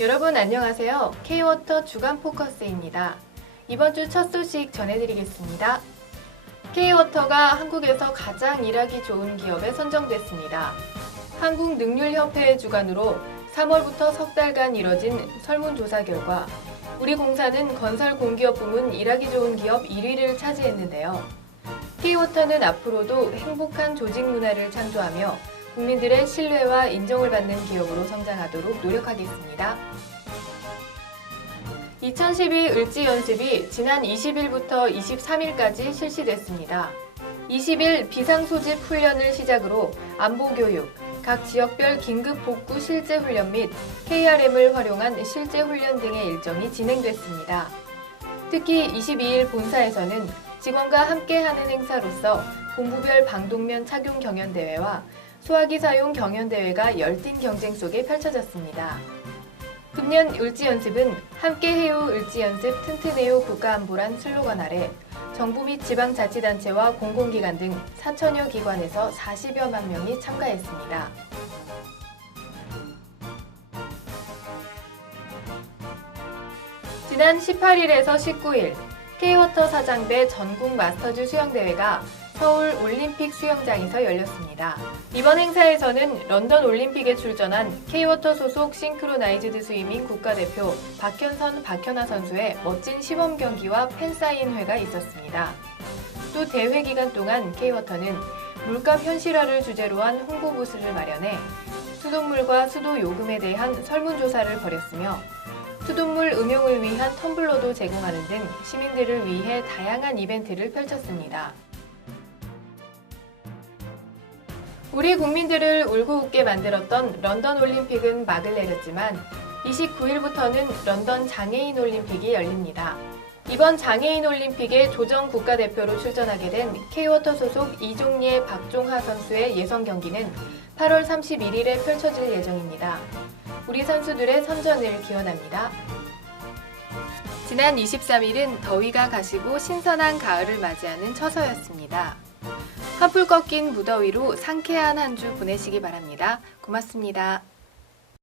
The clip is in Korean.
여러분 안녕하세요. K워터 주간 포커스입니다. 이번 주 첫 소식 전해드리겠습니다. K워터가 한국에서 가장 일하기 좋은 기업에 선정됐습니다. 한국능률협회의 주관으로 3월부터 석 달간 이뤄진 설문조사 결과 우리 공사는 건설 공기업 부문 일하기 좋은 기업 1위를 차지했는데요. K워터는 앞으로도 행복한 조직 문화를 창조하며 국민들의 신뢰와 인정을 받는 기업으로 성장하도록 노력하겠습니다. 2012 을지 연습이 지난 20일부터 23일까지 실시됐습니다. 20일 비상소집 훈련을 시작으로 안보교육, 각 지역별 긴급 복구 실제 훈련 및 KRM을 활용한 실제 훈련 등의 일정이 진행됐습니다. 특히 22일 본사에서는 직원과 함께하는 행사로서 공부별 방독면 착용 경연 대회와 소화기 사용 경연대회가 열띤 경쟁 속에 펼쳐졌습니다. 금년 을지연습은 함께해요 을지연습 튼튼해요 국가안보란 슬로건 아래 정부 및 지방자치단체와 공공기관 등 4천여 기관에서 40여만 명이 참가했습니다. 지난 18일에서 19일 K워터 사장배 전국 마스터즈 수영대회가 서울 올림픽 수영장에서 열렸습니다. 이번 행사에서는 런던 올림픽에 출전한 K워터 소속 싱크로나이즈드 스위밍 국가대표 박현선 박현아 선수의 멋진 시범 경기와 팬사인회가 있었습니다. 또 대회 기간 동안 K워터는 물값 현실화를 주제로 한 홍보 부스를 마련해 수돗물과 수도 요금에 대한 설문조사를 벌였으며 수돗물 음용을 위한 텀블러도 제공하는 등 시민들을 위해 다양한 이벤트를 펼쳤습니다. 우리 국민들을 울고 웃게 만들었던 런던 올림픽은 막을 내렸지만 29일부터는 런던 장애인 올림픽이 열립니다. 이번 장애인 올림픽에 조정 국가대표로 출전하게 된 K워터 소속 이종예 박종하 선수의 예선 경기는 8월 31일에 펼쳐질 예정입니다. 우리 선수들의 선전을 기원합니다. 지난 23일은 더위가 가시고 신선한 가을을 맞이하는 처서였습니다. 한풀 꺾인 무더위로 상쾌한 한 주 보내시기 바랍니다. 고맙습니다.